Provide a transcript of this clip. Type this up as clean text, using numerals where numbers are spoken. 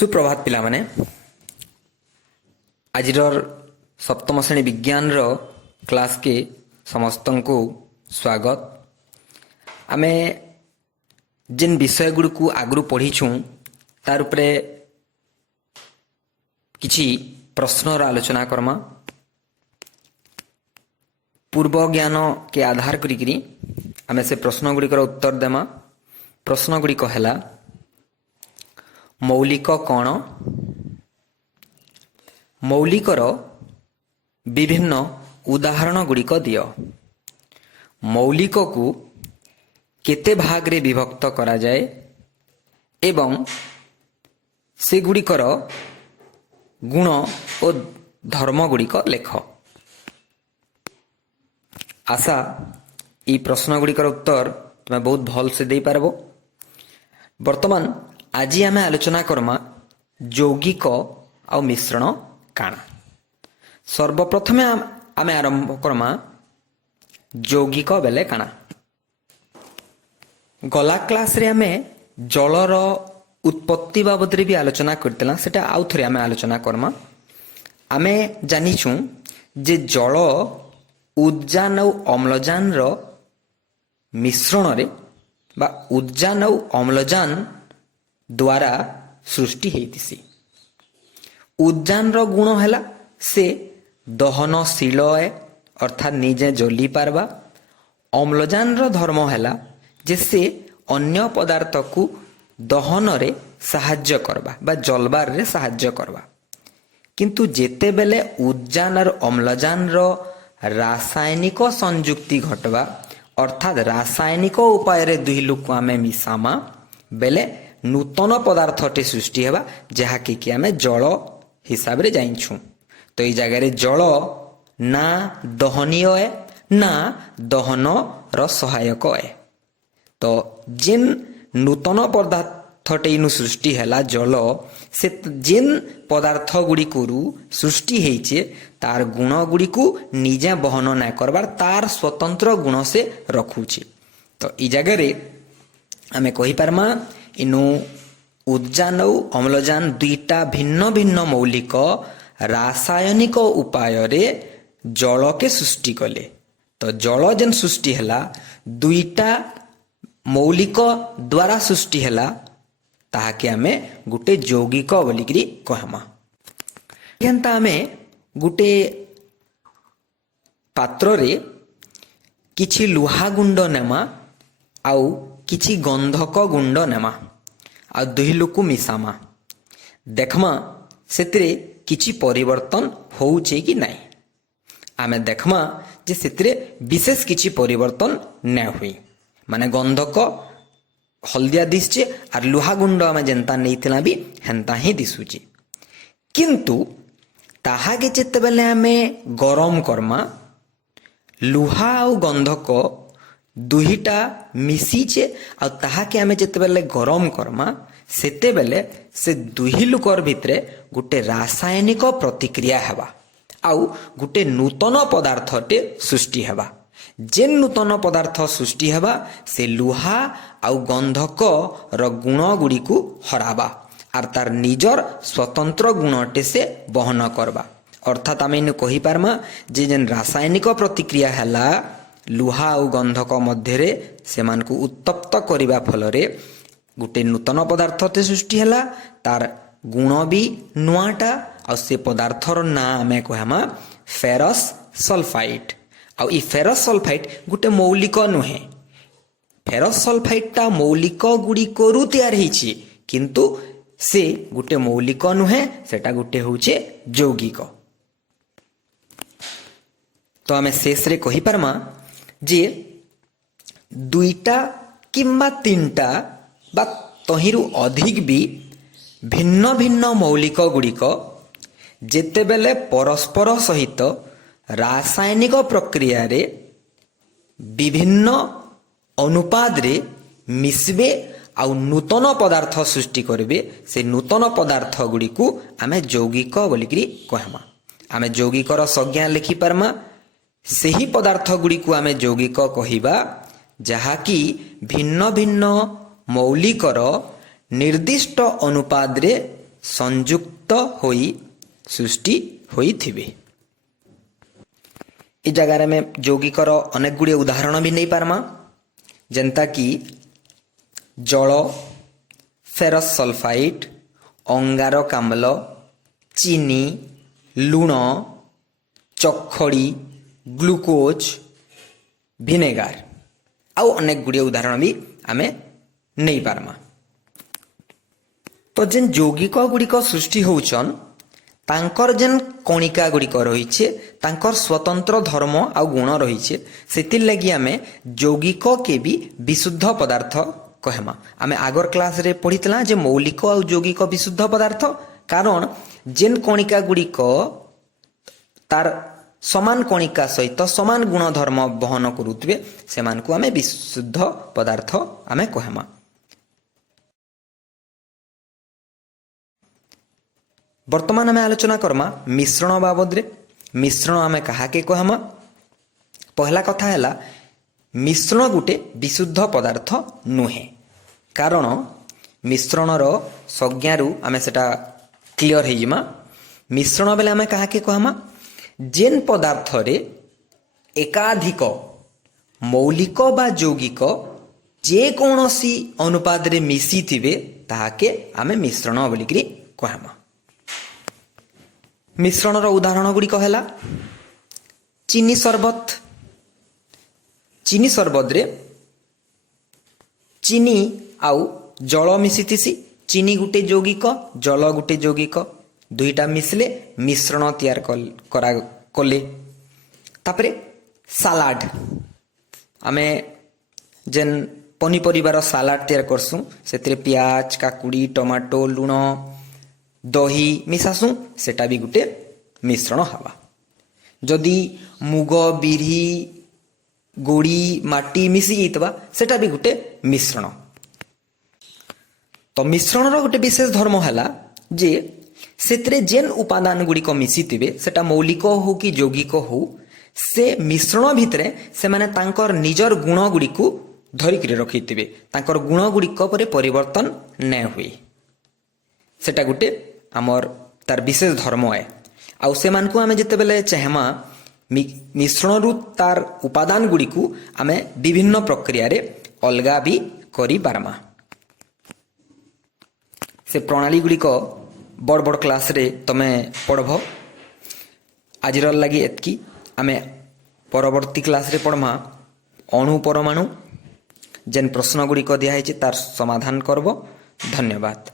सुप्रभात पिला माने आज सप्तम श्रेणी विज्ञान क्लास के समस्त को स्वागत। आमे जिन विषय गुड़ को आगु पढ़ीछू तार उपरे किछि प्रश्नर आलोचना करमा। पूर्व ज्ञान के आधार करी आमे से प्रश्न गुड़िकर उत्तर देमा। प्रश्न गुड़िक हैला मौलिक कौन, मौलिकर विभिन्न उदाहरण गुड़िक दियो, मौलिक को केते भाग रे विभक्त करा जाए एवं से गुड़िकर गुण और धर्म गुड़िक लेख। आशा ई प्रश्न गुड़िकर उत्तर तुम्हें बहुत भल से दे पारबो। वर्तमान आज आमे आलोचना करमा यौगिक और मिश्रण काना। सर्वप्रथमे आमे आरंभ करमा यौगिक बेले काना। गला क्लास रे आमे जलर उत्पत्ति बाबद रे भी आलोचना करतेला, सेटा आउ थरे आमे आलोचना करमा। आमे जानिछु जे जल उद्जान और अम्लजान रो मिश्रण रे बा उद्जान और अम्लजान द्वारा सृष्टि हेतिसी। उद्जान रो गुण हैला से दहनशील है अर्थात निजे जली पारबा। अम्लजान रो धर्म हैला जैसे अन्य पदार्थ को दहन रे साहाय्य करबा बा जलबार रे साहाय्य करबा। किंतु जेते बेले उद्जान और अम्लजान रो रासायनिक संयुक्ति घटवा अर्थात रासायनिक उपाय रे दुई लुक आमे मिसामा बेले नूतन पदार्थटे सृष्टि हेबा जहा कि आमे जल हिसाब रे जाइछु। तो ई जगह रे जल ना दहनीय है ना दहन र सहायक है। तो जिन नूतन पदार्थटे इनु सृष्टि हैला जल से जिन पदार्थ गुड़ी सृष्टि हेइचे तार गुण गुड़ी को निजे बहन ना करबार तार स्वतंत्र गुण से रखुची। तो ई जगह रे आमे कहि पारमा इनु उद्जान और अम्लजान दुईटा भिन्न भिन्न मौलिक रासायनिक उपाय रे जल के सृष्टि कले। तो जल जेन सृष्टि हैला दुईटा मौलिक द्वारा सृष्टि हैला ताहाके आमे गुटे यौगिक बोलिकरी कहमा। एंता आमे गुटे पात्र रे किछि लुहा गुंड नेमा आउ किछि गंधक गुंड नेमा आ दुही लुकु मिसामा। देखमा सेतिरे किछि परिवर्तन होउछे कि नाही। आमे देखमा जे सेतिरे विशेष किछि परिवर्तन नै हुई। माने गंधक हल्दिया दिसचे आर लुहा गुंड आमे जेंता नैथिला भी हेंता ही दिसुची। किंतु ताहाके जेतेबेले आमे गरम करमा लुहा और गंधक दुहीटा मिसीचे आ ताहाके आमे जेतेबेले गरम करमा सेतेबेले से दुही लुकर भितरे गुटे रासायनिक प्रतिक्रिया हेबा आउ गुटे नूतन पदार्थटे सृष्टि हेबा। जेन नूतन पदार्थ सृष्टि हेबा से लुहा आउ गंधक र गुण गुड़ी को हराबा आर तार निजर स्वतंत्र गुणटे से बहन करबा। अर्थात आमे इनु कहि पारमा जे जेन रासायनिक प्रतिक्रिया हैला लुहा और गंधक मध्य रे सेमान को उत्तप्त करिबा फल रे गुटे नूतन पदार्थते सृष्टि हैला तार गुण भी नुआटा और से पदार्थर ना आमे कहमा फेरस सल्फाइड। आ ई फेरस सल्फाइड गुटे मौलिक नुहे। फेरस सल्फाइड टा मौलिक गुड़ी करू तैयार हिची किंतु से गुटे मौलिक नुहे, सेटा गुटे होचे यौगिक। तो आमे शेष रे कहि पारमा जे दुईटा किंबा तीनटा बा तहिरु अधिक भी भिन्न भिन्न मौलिक गुड़िक जेतेबेले परस्पर सहित रासायनिक प्रक्रिया रे विभिन्न अनुपात रे मिसबे आउ नूतन पदार्थ सृष्टि करबे से नूतन पदार्थ गुड़ी को आमे यौगिक बोलिकरी कहमा। आमे यौगिकर संज्ञा लिखि पारमा सेही पदार्थ गुड़ी को आमे यौगिक कहिबा जहाकी भिन्न भिन्न मौलिकर निर्दिष्ट अनुपात रे संयुक्त होई सृष्टि होइथिबे। ए जगार में यौगिकर अनेक गुड़िए उदाहरण भी नहीं पारमा, जेंता कि जल, फेरस सल्फाइड, अंगारक आम्ल, चीनी, लुण, चखड़ी, ग्लुकोज, विनेगार आउ अनेक गुड़िए उदाहरण भी आमे नहीं पारमा। तो जेन यौगिक गुड़िक सृष्टि होउछन तांकर जेन कणिका गुड़िक रही तांकर स्वतंत्र धर्म आ गुण रही, सेतिर लगी आमे यौगिक के भी विशुद्ध पदार्थ कहमा। आमे आगर क्लास रे पढ़ितला जे मौलिक आ यौगिक विशुद्ध पदार्थ, कारण जेन कणिका गुड़िक तार समान कणिका सहित समान गुण धर्म बहन करुथिबे सेमानकु आमे विशुद्ध पदार्थ आमे कहमा। वर्तमान आमे आलोचना करमा मिश्रण बाबद रे। मिश्रण आमे कहा के कहमा। पहला कथा हैला मिश्रण गुटे विशुद्ध पदार्थ नुहे, कारण मिश्रणर संज्ञारू आमे सेटा क्लियर हे जिमा। मिश्रण बेले आमे कहा के कहमा जेन पदार्थ रे एकाधिक मौलिक बा यौगिक जे कोनोसी अनुपात रे मिसी थिबे ताहाके आमे मिश्रण बोलिकरी कहमा। मिश्रणर उदाहरण गुड़िक है चीनी शरबत। चीनी शरबत रे चीनी आउ जल मिसिथिसी। चीनी गुटे यौगिक, जल गुटे यौगिक, दुईटा मिसले मिश्रण तैयार कले। तापरे सालाड, आमे जेन पनीपरिबार सालाड तैयार करसुँ से प्याज, काकुड़ी, टमाटो, लुण, दही मिसासु, सेटा भी गुटे मिश्रण हवा। जदि मुग, बिरी, गोड़ी, माटी मिसी जाइतबा सेटा भी गुटे मिश्रण। तो मिश्रणर गुटे विशेष धर्म हैला जे सेतरे जेन उपादान गुड़िक मिसिथिबे सेटा मौलिक हो कि यौगिक हो, से मिश्रण भितरे से माने तांकर निजर गुण गुड़िकु धरिकरी रखिथिबे, तांकर गुण गुड़िक परे परिवर्तन नै हुए। सेटा गुटे आमर तार विशेष धर्म है। आउ से मानकु आमे जेते बेले चाहमा मिश्रणरु तार उपादान गुड़िकु आमे विभिन्न प्रक्रिया रे अलगा भी करि पारमा। से प्रणाली गुड़िक बड़ बड़ क्लास रे तमे पढ़ब। आजिर लगी एतकी। आमे परवर्ती क्लास रे पढ़मा अणु परमाणु जेन प्रश्न गुड़िक दिया है तार समाधान करब। धन्यवाद।